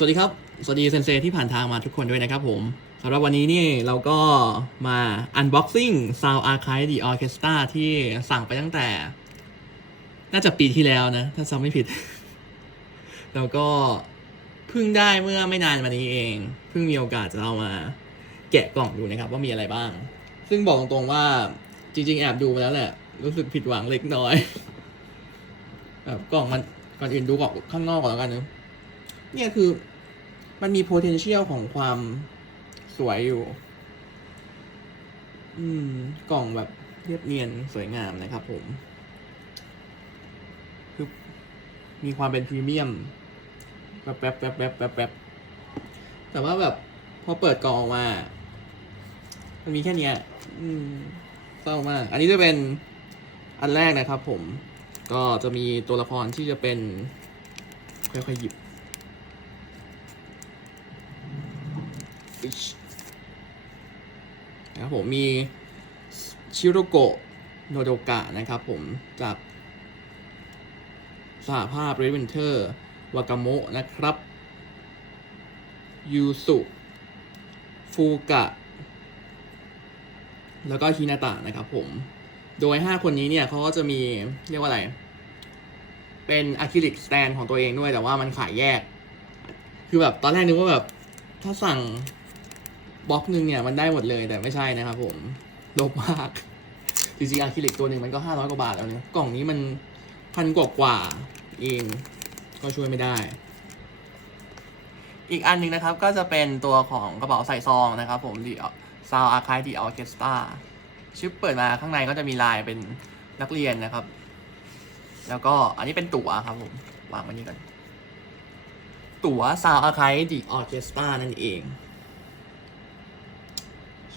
สวัสดีครับ สวัสดีเซนเซที่ผ่านทางมาทุกคนด้วยนะครับผมสำหรับวันนี้นี่เราก็มา unboxing Sound Archive The Orchestra ที่สั่งไปตั้งแต่ น่าจะปีที่แล้วนะ ถ้าจำไม่ผิด แล้วก็เพิ่งได้เมื่อไม่นานมานี้เอง เพิ่งมีโอกาสจะเอามาแกะกล่องดูนะครับ ว่ามีอะไรบ้าง ซึ่งบอกตรงๆว่าจริง ๆ แอบดูมาแล้วแหละ รู้สึกผิดหวังเล็กน้อยแบบกล่องมันก่อนอื่นดูกล่องข้างนอกก่อนแล้วกันนะเนี่ยคือ มันมี potential ของความสวยอยู่ อืม กล่องแบบเรียบเนียนสวยงามนะครับผม คือมีความเป็นพรีเมียมแบบแป๊บแป๊บแป๊บแป๊บแป๊บแต่ว่าแบบพอเปิดกล่องออกมา มันมีแค่เนี้ย อืมเศร้ามาก อันนี้จะเป็นอันแรกนะครับผม ก็จะมีตัวละครที่จะเป็นค่อยๆหยิบอิ๊ช นะครับผมมีชิโรโกะโนโดกะนะครับผมจากสหภาพเรดเวนเทอร์วากาโมะนะครับยูสุฟูกะ แล้วก็ฮินาตะนะครับผม โดย 5 คนนี้เนี่ยเขาก็จะมีเรียกว่าอะไร เป็นอะคริลิกสแตนของตัวเองด้วยแต่ว่ามันขายแยก คือแบบตอนแรกนึกว่าแบบ ถ้าสั่ง บล็อกหนึ่งเนี่ยมันได้หมดเลยแต่ไม่ใช่นะครับผมลบมากจริงๆอะคริลิกตัวหนึ่งมันก็ห้าร้อยกว่าบาทแล้วเนี่ยกล่องนี้มันพันกว่ากว่าเองก็ช่วยไม่ได้ อีกอันหนึ่งนะครับก็จะเป็นตัวของกระเป๋าใส่ซองนะครับผมดีซาวอาร์คายดีออเคสตราชิปเปิดมาข้างในก็จะมีลายเป็นนักเรียนนะครับ แล้วก็อันนี้เป็นตั๋วครับผมวางไว้นี่ก่อนตั๋ว Sound Archive The Orchestra นั่นเอง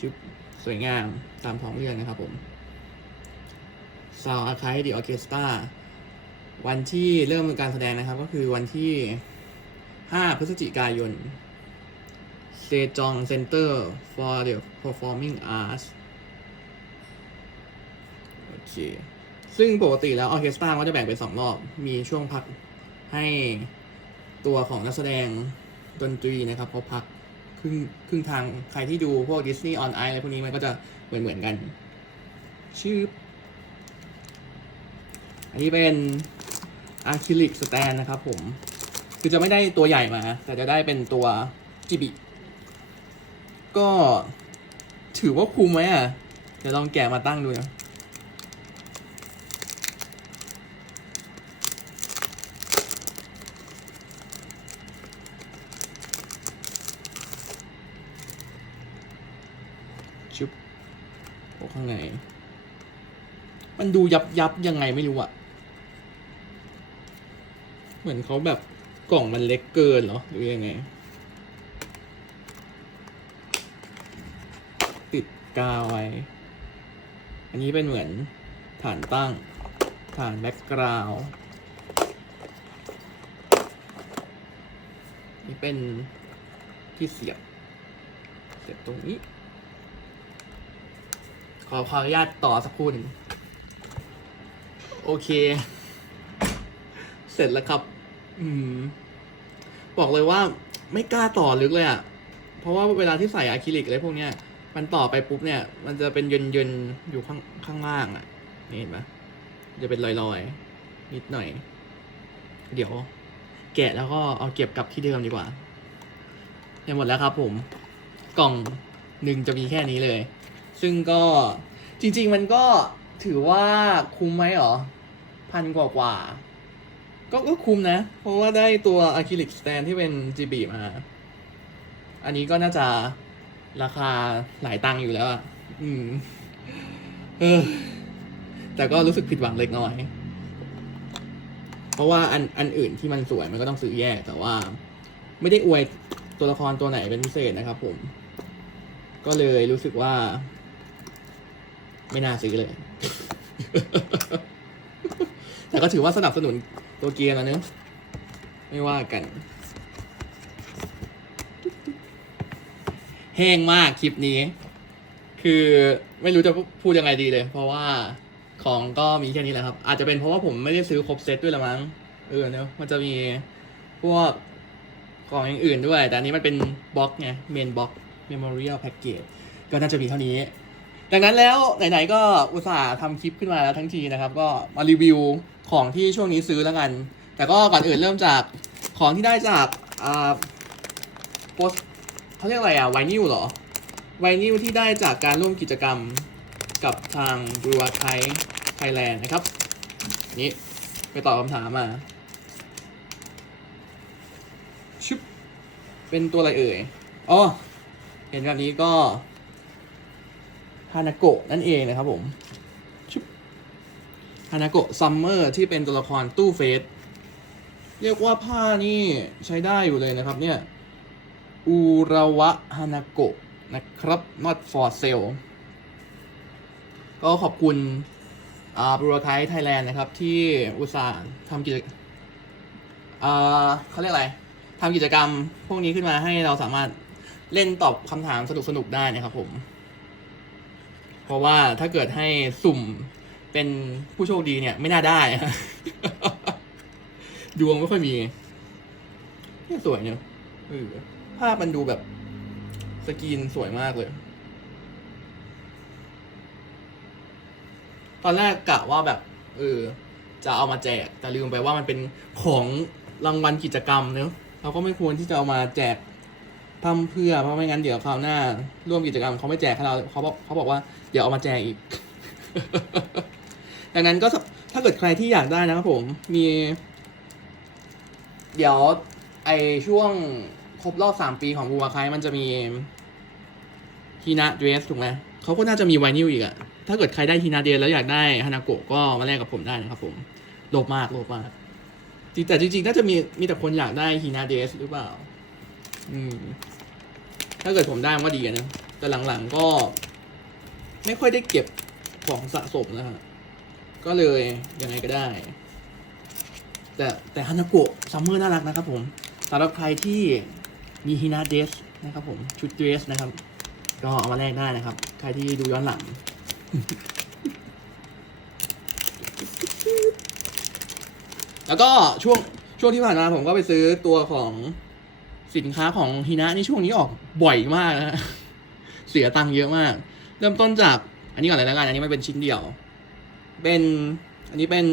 ชุดสวยงามตามท้องเรื่องนะครับผม Sound Archive The Orchestra วันที่เริ่มการแสดงนะครับ ก็คือวันที่ 5 พฤศจิกายนเซจอง Center for the Performing Arts โอเค ซึ่งปกติแล้วออเคสตราก็จะแบ่งเป็นสองรอบ มีช่วงพักให้ตัวของนักแสดงดนตรีนะครับเขาพัก ครึ่งครึ่งทางใครที่ดูพวก Disney on Ice อะไรพวกนี้มันก็จะเหมือนเหมือนกัน ชื่อ อันนี้เป็นอะคริลิกสแตนนะครับผม คือจะไม่ได้ตัวใหญ่มา แต่จะได้เป็นตัวจิบิ ก็ถือว่าคุ้มไหมอะ เดี๋ยวลองแกะมาตั้งดูนะ ข้างใน มันดูยับยับยังไงไม่รู้อะเหมือนเขาแบบกล่องมันเล็กเกินเหรอหรือยังไง ติดกาวไว้ อันนี้เป็นเหมือนฐานตั้ง ฐานแบ็กกราวนี่เป็นที่เสียบ เสียบตรงนี้ ขอขออนุญาตต่อสักครู่หนึ่งโอเค เสร็จแล้วครับ อืม บอกเลยว่าไม่กล้าต่อลึกเลยอะ่ะ เพราะว่าเวลาที่ใส่อะคริลิกอะไรพวกเนี้ย มันต่อไปปุ๊บเนี่ย มันจะเป็นเยินๆอยู่ข้างข้างล่างอะ่ะ นี่เห็นไหมจะเป็นลอยๆนิดหน่อย เดี๋ยว แกะแล้วก็เอาเก็บกลับที่เดิมดีกว่าเนี่ยหมดแล้วครับผม กล่องหนึ่งจะมีแค่นี้เลย ซึ่งก็จริง ๆ มันก็ถือว่าคุ้มไหมหรอ พันกว่ากว่า ก็ก็คุ้มนะ เพราะว่าได้ตัวอะคริลิกสแตนที่เป็นจีบีมา อันนี้ก็น่าจะราคาหลายตังค์อยู่แล้วอะ อืม เออ แต่ก็รู้สึกผิดหวังเล็กน้อย เพราะว่าอันอันอื่นที่มันสวยมันก็ต้องซื้อแยก แต่ว่า ไม่ได้อวยตัวละครตัวไหนเป็นพิเศษนะครับผม ก็เลยรู้สึกว่า ไม่น่าซื้อเลย แต่ก็ถือว่าสนับสนุนตัวเกียร์แล้วเนอะไม่ว่ากัน แห้งมากคลิปนี้ คือไม่รู้จะพูดยังไงดีเลย เพราะว่าของก็มีแค่นี้แหละครับ อาจจะเป็นเพราะว่าผมไม่ได้ซื้อครบเซตด้วยละมั้ง เออเนอะมันจะมีพวกกล่องอย่างอื่นด้วย แต่อันนี้มันเป็นบล็อกไง เมนบล็อก Memorial Package ก็น่าจะมีเท่านี้ ดังนั้นแล้วไหนๆก็อุตส่าห์ทำคลิปขึ้นมาแล้วทั้งทีนะครับ ก็มารีวิวของที่ช่วงนี้ซื้อแล้วกัน แต่ก็ก่อนอื่นเริ่มจากของที่ได้จากอ่าโพสเขาเรียกอะไรอะไวนิลเหรอไวนิลที่ได้จากการร่วมกิจกรรมกับทางบรูวไทยไทยแลนด์นะครับ นี่ไปตอบคำถามมาชุบเป็นตัวอะไรเอ่ยอ๋อเห็นแบบนี้ก็ ฮานาโกะนั่นเองนะครับผมฮานาโกะซัมเมอร์ที่เป็นตัวละครตู้เฟสเรียกว่าผ้านี่ใช้ได้อยู่เลยนะครับเนี่ยอูราวะฮานาโกะนะครับ not for sale ก็ขอบคุณอ่าบรูไทไทยแลนด์นะครับ ที่อุตส่าห์ทำกิจอ่าเขาเรียกอะไรทำกิจกรรมพวกนี้ขึ้นมาให้เราสามารถเล่นตอบคำถามสนุกๆได้นะครับผม เพราะว่าถ้าเกิดให้สุ่มเป็นผู้โชคดีเนี่ย ไม่น่าได้ ดวงไม่ค่อยมีนี่สวยเนี่ยเออภาพมันดูแบบ สกรีนสวยมากเลย ตอนแรกกะว่าแบบ เออ จะเอามาแจก แต่ลืมไปว่ามันเป็นของรางวัลกิจกรรมเนอะเราก็ไม่ควรที่จะเอามาแจก ทำเพื่อเพราะไม่งั้นเดี๋ยวคราวหน้า ร่วมกิจกรรมเขาไม่แจกให้เราเขาบอกเขาบอกว่าเดี๋ยวเอามาแจกอีก ดังนั้นก็ถ้าเกิดใครที่อยากได้นะครับผมมี เดี๋ยวไอช่วงครบรอบสามปีของบูวาไคมันจะมีฮีนาเดรสถูกไหมเขาก็น่าจะมีไวนิลอีกอะถ้าเกิดใครได้ฮีนาเดรสแล้วอยากได้ฮานาโกะก็มาแลกกับผมได้นะครับผมโลภมากโลภมากจริงแต่จริงๆน่าจะมีมีแต่คนอยากได้ฮีนาเดรสหรือเปล่า อืม ถ้าเกิดผมได้มันก็ดีนะ แต่หลังๆก็ ไม่ค่อยได้เก็บของสะสมนะฮะ ก็เลยยังไงก็ได้ แต่แต่ฮานาโกะซัมเมอร์น่ารักนะครับผมสำหรับใครที่มีฮินาเดสนะครับผม ชุดเดรสนะครับ ก็เอามาแลกได้นะครับ ใครที่ดูย้อนหลัง แล้วก็ช่วงช่วงที่ผ่านมาผมก็ไปซื้อตัวของ สินค้าของฮินะนี่ช่วงนี้ออกบ่อยมากนะเสียตังค์เยอะมาก เริ่มต้นจากอันนี้ก่อนเลยแล้วกันอันนี้มันเป็นชิ้นเดียว เป็นอันนี้เป็น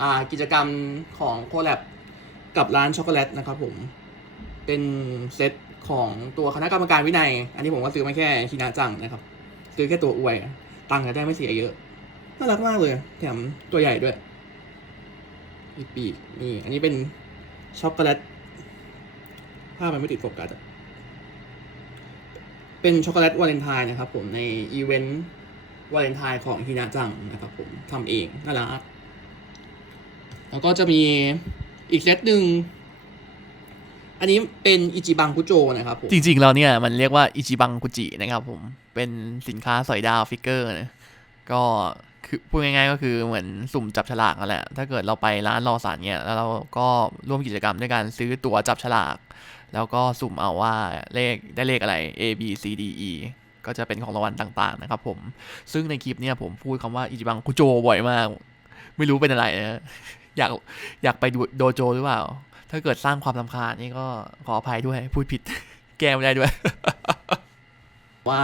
อ่ากิจกรรมของโคแลบกับร้านช็อกโกแลตนะครับผม เป็นเซตของตัวคณะกรรมการวินัย อันนี้ผมก็ซื้อมาแค่ฮินาจังนะครับ ซื้อแค่ตัวอวย ตังค์จะได้ไม่เสียเยอะน่ารักมากเลย แถมตัวใหญ่ด้วยมีปีกนี่ อันนี้เป็นช็อกโกแลตาพมันไม่ติดโฟกัสอะเป็นช็อกโกแลตวาเลนไทน์นะครับผมในอีเวนต์วาเลนไทน์ของฮินาจังนะครับผมทำเองน่ารักแล้วก็จะมีอีกเซตหนึ่งอันนี้เป็นอิจิบังคุโจนะครับผมจริงๆแล้วเนี่ยมันเรียกว่าอิจิบังกุจินะครับผมเป็นสินค้าสอยดาวฟิกเกอร์นะก็คือพูดง่ายๆก็คือเหมือนสุ่มจับฉลากนั่นแหละ ถ้าเกิดเราไปร้านรอสารเนี่ยแล้วเราก็ร่วมกิจกรรมด้วยการซื้อตั๋วจับฉลาก แล้วก็สุ่มเอาว่าเลขได้เลขอะไร A B C D E ก็จะเป็นของรางวัลต่างๆนะครับผม ซึ่งในคลิปเนี่ยผมพูดคำว่าอิจิบังคุโจบ่อยมาก ไม่รู้เป็นอะไรนะอยากอยากไปดูโดโจหรือเปล่า ถ้าเกิดสร้างความลำคาญนี่ก็ขออภัยด้วย พูดผิด แก้ไม่ได้ด้วย ว่า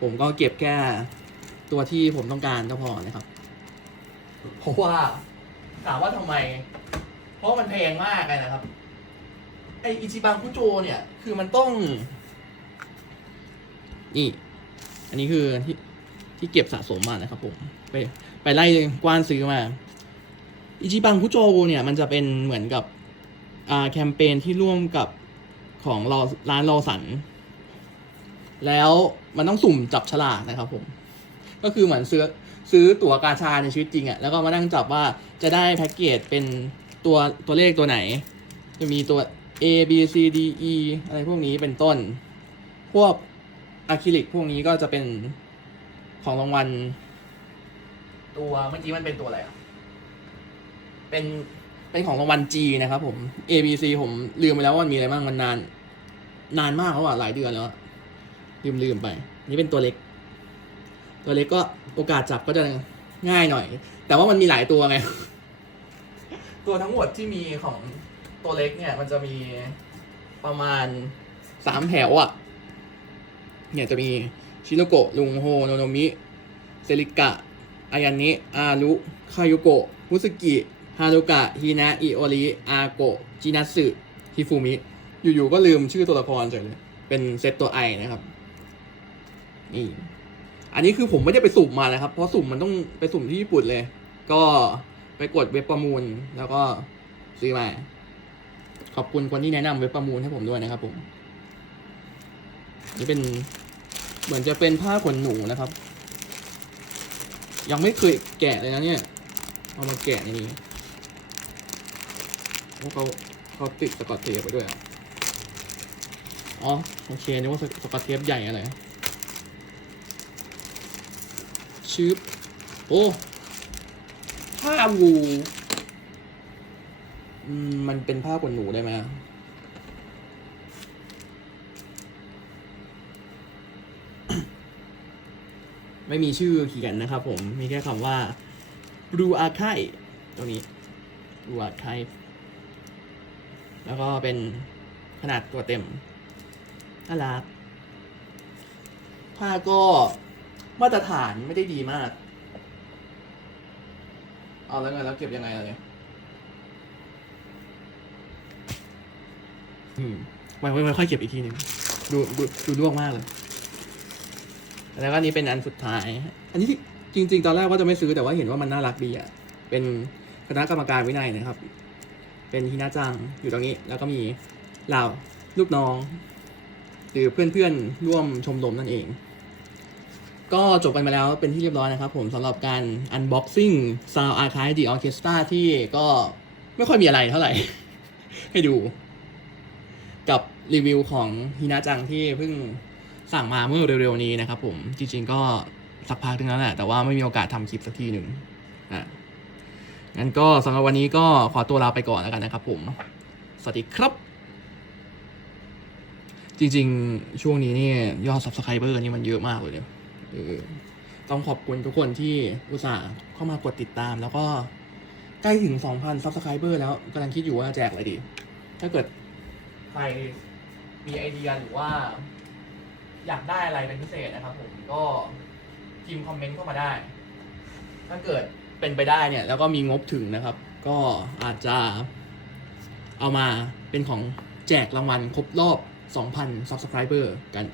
ผมก็เก็บแค่ตัวที่ผมต้องการก็พอนะครับ เพราะว่าถามว่าทำไม เพราะมันแพงมากเลยนะครับ ไออิจิบังคุโจเนี่ย คือมันต้อง นี่ อันนี้คือที่ที่เก็บสะสมมานะครับผมไปไปไล่กว้านซื้อมา อิจิบังคุโจเนี่ย มันจะเป็นเหมือนกับอ่าแคมเปญที่ร่วมกับของรอร้านรอสัน แล้วมันต้องสุ่มจับฉลากนะครับผม ก็คือเหมือนซื้อซื้อตั๋วกาชาในชีวิตจริงอะ่ะแล้วก็มานั่งจับว่าจะได้แพ็กเกจเป็นตัวตัวเลขตัวไหน จะมีตัว A B C D E อะไรพวกนี้เป็นต้น พวกอะคริลิกพวกนี้ก็จะเป็นของรางวัล ตัวเมื่อกี้มันเป็นตัวอะไรอะเป็นเป็นของรางวัล G นะครับผม A B C ผมลืมไปแล้วว่ามันมีอะไรบ้างมันนาน นานมากแล้วอะหลายเดือนแล้วอะลืมลืมไป นี่เป็นตัวเล็ก ตัวเล็กก็โอกาสจับก็จะง่ายหน่อย แต่ว่ามันมีหลายตัวไง ตัวทั้งหมดที่มีของ ตัวเล็กเนี่ยมันจะมีประมาณสามแถวอะ่ะ เนี่ยจะมีชิโนโกะลุงโฮโนโนมิ เซริกะ อายานิ อารุคายุโกะมุสกิ ฮารุกะ ฮินะ อิโอริ อาโกะ จินัสึฮิฟูมิ อยู่ๆก็ลืมชื่อตัวละครเฉยเลย เป็นเซตตัวไอนะครับ นี่ อันนี้คือผมไม่ได้ไปสุ่มมานะครับ เพราะสุ่มมันต้องไปสุ่มที่ญี่ปุ่นเลย ก็ไปกดเว็บประมูลแล้วก็ซื้อมา ขอบคุณคนที่แนะนำเว็บประมูลให้ผมด้วยนะครับผมนี่เป็นเหมือนจะเป็นผ้าขนหนูนะครับ ยังไม่เคยแกะเลยนะเนี่ย เอามาแกะในนี้โอ้เขาเขาติดสกอตเทปไปด้วยอ๋อโอเคนึกว่าสกอตเทปใหญ่อะไรชืบโอ้ผ้าวู มันเป็นผ้าขนหนูได้ไหมไม่มีชื่อเขียนนะครับผม มีแค่คำว่า Blue Archive ตรงนี้ Blue Archive แล้วก็เป็นขนาดตัวเต็มน่ารักผ้าก็มาตรฐานไม่ได้ดีมาก เอาแล้วไงแล้วเก็บยังไงเลย อืมไว้ไว้ไว้ค่อยเก็บอีกทีหนึ่งดูดูดูลวกมากเลย แล้วก็อันนี้เป็นอันสุดท้าย อันนี้จริง ๆ ตอนแรกว่าจะไม่ซื้อแต่ว่าเห็นว่ามันน่ารักดีอะ เป็นคณะกรรมการวินัยนะครับ เป็นฮินาจังอยู่ตรงนี้ แล้วก็มีเหล่าลูกน้อง หรือเพื่อนๆร่วมชมรมนั่นเอง ก็จบไปมาแล้วเป็นที่เรียบร้อยนะครับ ผมสำหรับการ unboxing Sound Archive The Orchestra ที่ก็ไม่ค่อยมีอะไรเท่าไหร่ ให้ดู รีวิวของฮินาจังที่เพิ่งสั่งมาเมื่อเร็วๆนี้นะครับผมจริงๆก็สักพักนึงแล้วแหละ แต่ว่าไม่มีโอกาสทำคลิปสักทีหนึ่งอะงั้นก็สำหรับวันนี้ก็ขอตัวลาไปก่อนแล้วกันนะครับผม สวัสดีครับ จริงๆ ช่วงนี้นี่ยอด subscriber นี่มันเยอะมากเลยเนี่ยเออต้องขอบคุณทุกคนที่อุตส่าห์เข้ามากดติดตาม แล้วก็ใกล้ถึง 2,000 subscriber แล้วกำลังคิดอยู่ว่าแจกอะไรดี ถ้าเกิดใคร มีไอเดียหรือว่า อยากได้อะไรเป็นพิเศษนะครับ ผมก็พิมพ์คอมเมนต์เข้ามาได้ ถ้าเกิดเป็นไปได้เนี่ย แล้วก็มีงบถึงนะครับ ก็อาจจะเอามาเป็นของแจกรางวัลครบรอบ 2,000 subscriber กัน